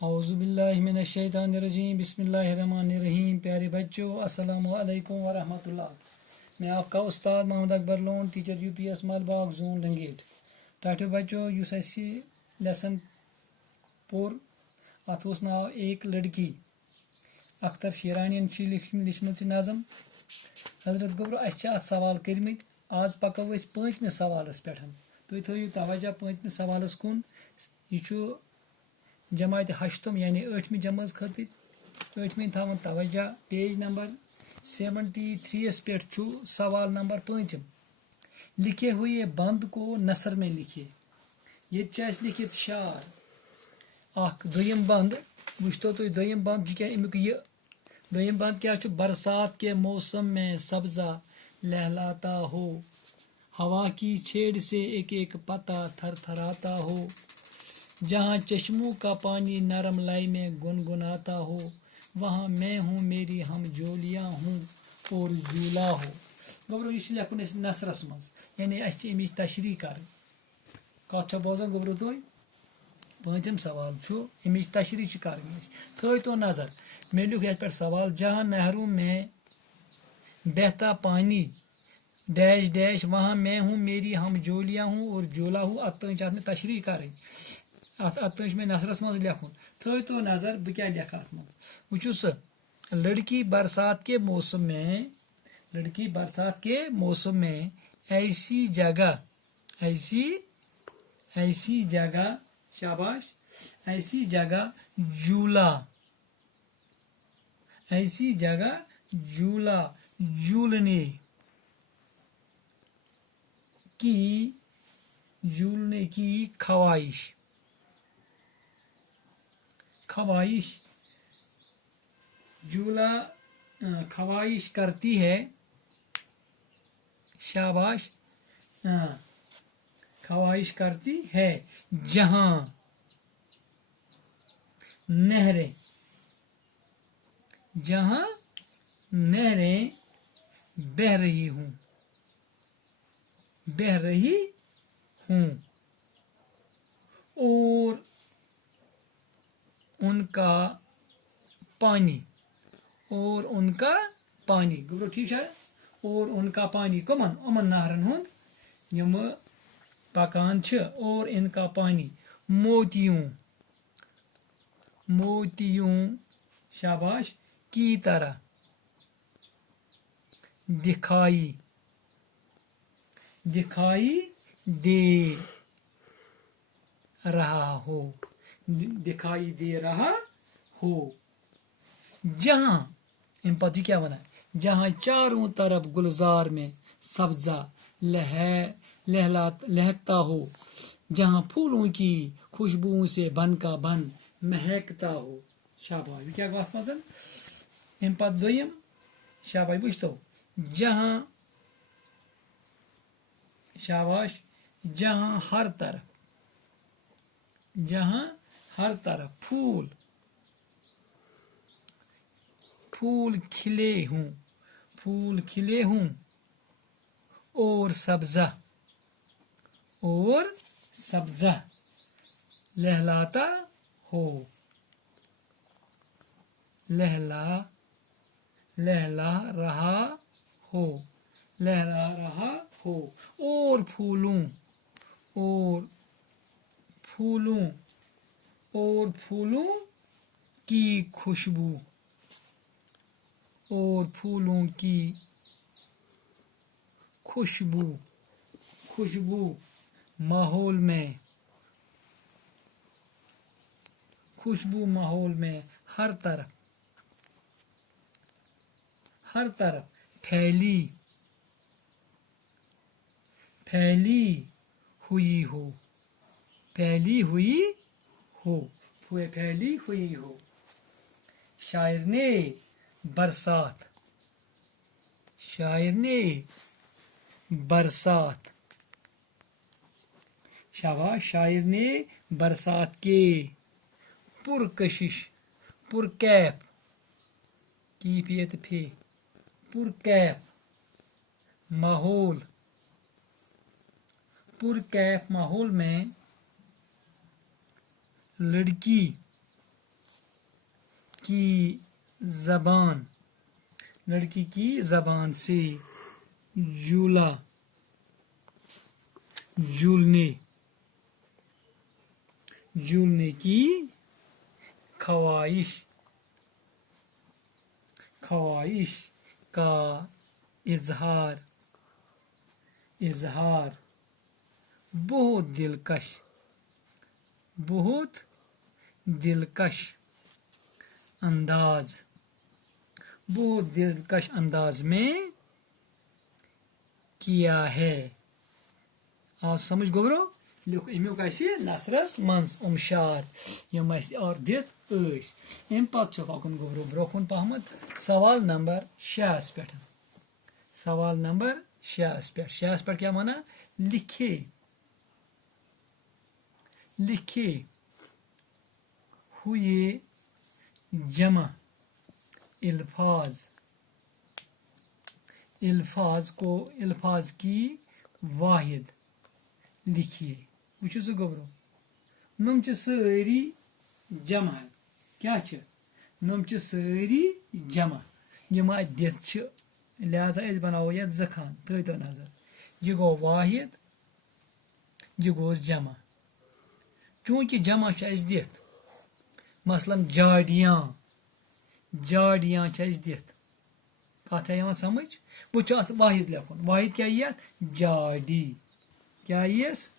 औज़ुबिल्लाहिमिनश्शैतानिर्रजीम बिस्मिल्लाहिर्रहमानिर्रहीम। प्यारे बच्चों, अस्सलामु अलैकुम वरहमतुल्लाह। मैं आपका उस्ताद Mohammad Akbar Lone, teacher UPS Malbagh zone Langate. टाटो बच्चों युस असी लेसन पोर अथ उस नाव एक लड़की। अख्तर शिरानियन लिखमत नज़म। हजरत गोब्रो अत सवाल कर्मित। आज पको पांचमे सवालस पे। तुम थो तवज्जो पांचमे सवालस कुन। यह जमात हशतम यानी 8वीं जमात खतर 8वीं थवन तवज्जो। पेज नंबर 73 पे सवाल नंबर 5। लिखे हुए बंद को नसर में लिखिए। ये लिखित शार दुयम बंद वुचतो तुम दुयम बंद क्या अमुक यह दुयम बंद क्या बरसात के मौसम में सब्जा लहलाता हो, हवा की छेड़ से एक एक पत्ता थरथराता हो, जहाँ चश्मों का पानी नरम लाई में गुनगुनाता हो, वहाँ मैं हूँ मेरी हम जोलियाँ हूँ और झूला हो। गोब्रो यह लेखन नसरस मज यानी अमिच तशरी कर कत बोजान। गोब्रो तुम पांचम सवाल अमिच तशरी कर थो तो नजर। मे लिख ये पे सवाल, जहाँ नहरों में बहता पानी डैश डैश, वहाँ मैं हूँ मेरी हम जोलियाँ हूँ और झोला हूँ। अत में तशरी कर अत में नसरस मज लेखन थो तो नजर। बह क्या लेख अत मज वो लड़की बरसात के मौसम में, लड़की बरसात के मौसम में ऐसी जगह ऐसी जगह शाबाश ऐसी जगह झूला ऐसी जगह झूला झूलने की ख्वाहिश झूला ख्वाहिश करती है। शाबाश ख्वाहिश करती है। जहाँ नहरें बह रही हूँ और उनका पानी गोब्रो ठीक है। और उनका पानी कमन उमन नहरन हुंद यम पकान छ। और इनका पानी मोतियों शाबाश की तरह दिखाई दे रहा हो। जहां इन पति क्या बना, जहां चारों तरफ गुलजार में सब्जा लहकता हो, जहां फूलों की खुशबुओं से बन का बन महकता हो। शाबाश क्या बात मजन इन पद दोयम शाबाश बुझतो। जहां शाबाश जहां हर तरफ फूल खिले हूँ और सब्जा लहलाता हो, लहला रहा हो। और फूलों की खुशबू माहौल में हर तरफ फैली हुई हो। शायर ने बरसात शाबाश शायर ने बरसात के पुरकैफ माहौल में लड़की की जबान, लड़की की जबान से, झूला, झूलने, झूलने की ख्वाहिश, ख्वाहिश का इजहार, इजहार, बहुत दिलकश, बहुत दिलकश अंदाज, बहुत दिलकश अंदाज में किया है। आप समझ गोबरो अमुक नसरस मंज शार यम और दित अम पे पकन गोबरो ब्रोकुन पहमत सवाल नंबर 6 पे, सवाल नंबर 6 पे, 6 पे क्या माना, लिखे, लिखे हुए जमा अल्फाज, अल्फाज को, अल्फाज की वाहिद लिखिए। वो गोबरो नम सारी जमा, क्या नम सारी जमा यम दित, लिहाजा बनावो ये जखान तो नजर, यह गो वाहिद, यह गो जमा। चूंकि जमा दित, मसलन जाड़ियाँ, जाड़ियाँ दित, कत समझ, वो वाहिद लिखुन, वाहिद क्या ये जाड़ी, क्या यस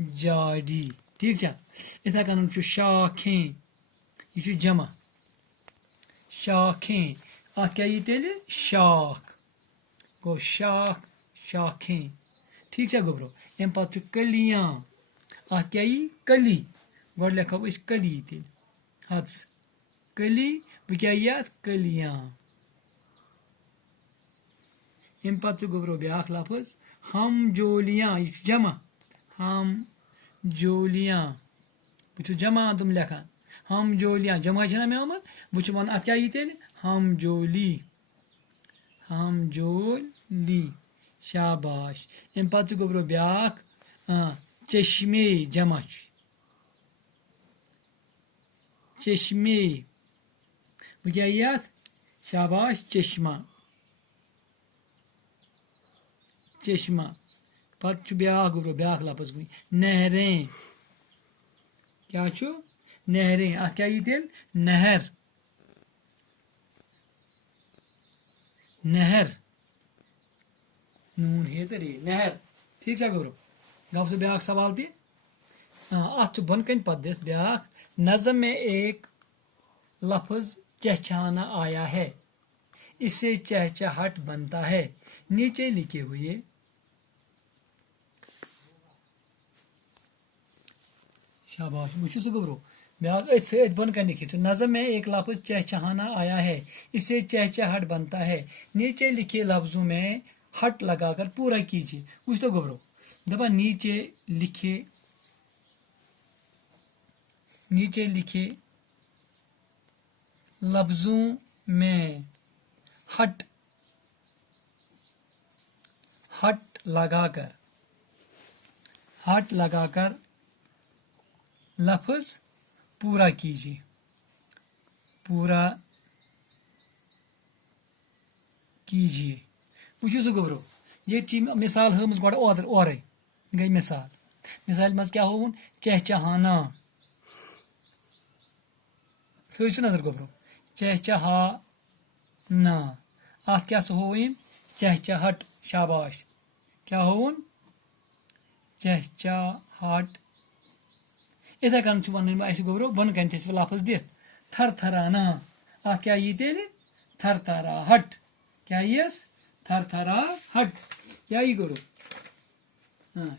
जाड़ी, ठीक है। इथे कन शाखें, यह जमा, शाखें, अत क्या यी तेल शाख, गो शाख, शाखें, ठीक है गोबरो। अम पे कलियाँ, अत क्या यी कली, गोड लिखो कली तेल, हद कली, वो क्या यी कलियाँ। अम पे गोबरो ब्याख लफज हम जोलियाँ, यह जमा, हम जोलियाँ, वो जमा तुम लेखान, हम जोलियाँ जमा मे आमत, वो वन अत क्या तेल हम जोली, हम जोली, शाबाश। अम पे गोबरो ब्याख चश्मे जमा, चश्मे, वो क्या ये शाबाश चश्मा, चश्मा। पे ब्याख गोबरो ब्याख लफज गुई नहरें, क्या नहरें, अत क्या यी तेल नहर, नहर, नून हे तो रे नहर, ठीक है गोबरो। गप से ब्याख सवाल ती अत बन कन पद दित ब्याख नज़म में एक लफ्ज चहचहाना आया है, इससे चहचहाट बनता है, नीचे लिखे हुए शाबाश। मुझे गोबरो ब्याख बन कर लिखित नज़म में एक लफ्ज चहचहाना आया है, इससे चहचहाट बनता है, नीचे लिखे लफ्जों में हट लगाकर पूरा कीजिए। कुछ तो गोबरो दबा नीचे लिखे, नीचे लिखे लफ्जों में हट, हट लगाकर, हट लगाकर लफ्ज पूरा कीजिए, पूरा कीजिए। वो गोबरो ये मिसाल हम गो और गई मिसाल, मिसाल मज क्या होन चहचहाना, थो नजर गोबरो चहचहाना, अत क्या होन चहचहट, शाबाश, क्या होन चहचहट। इथे कन वन गोबरो बन कन लफज दित थर थराना, अत क्या यी तेल थर थरा हट, क्या यस थर थरा हट, क्या यी गोबरो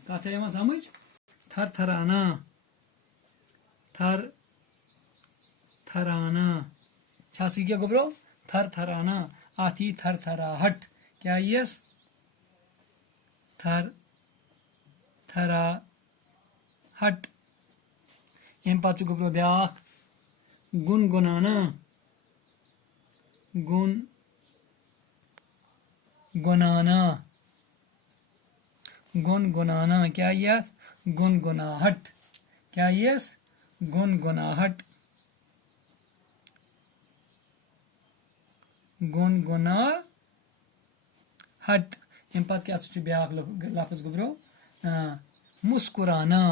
कथ समझ थर थराना, थर थराना, छासी क्या गोबरो थर थराना, आती थर थरा हट, क्या यस थर थरा हट। अम पे गोबरो ब्याख गुनगुनाना, गुन गुनाना, गुनगुनाना, क्या यस गुनगुनाहट, क्या यस गुनगुनाहट। گنگنا ہٹ ام پتہ کیا چھ بیاکھ لفظ گبرو مسکرانا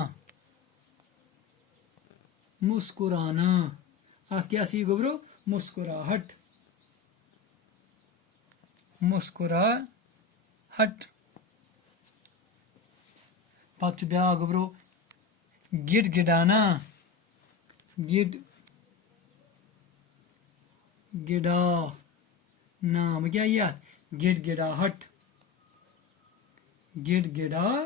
مسکرانا ات کیا سی گبرو مسکراہٹ مسکراہٹ پتہ چھ بیاکھ گبرو گڑ گڑانا گڑ گڑانا وہ کیا یہ گڑ گڑاہٹ گڑ گڑاہٹ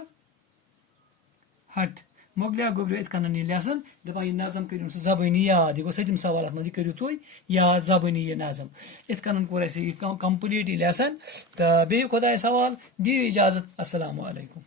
مۄکلیو گوٚبریو یِتھ کٔنۍ یہِ لیسن دپان یہِ نظم کٔرِو سُہ زبٲنی یاد یہِ گوٚو سٔتِم سوال اتھ منٛز یہِ کٔرِو تُہۍ یاد زبٲنی یہِ نظم یِتھ کٔنۍ کوٚر اَسہِ یہِ کمپلیٖٹ یہِ لیسن تہٕ بیٚیہِ خۄدایس حوالہٕ دِیِو اِجازت السلام علیکم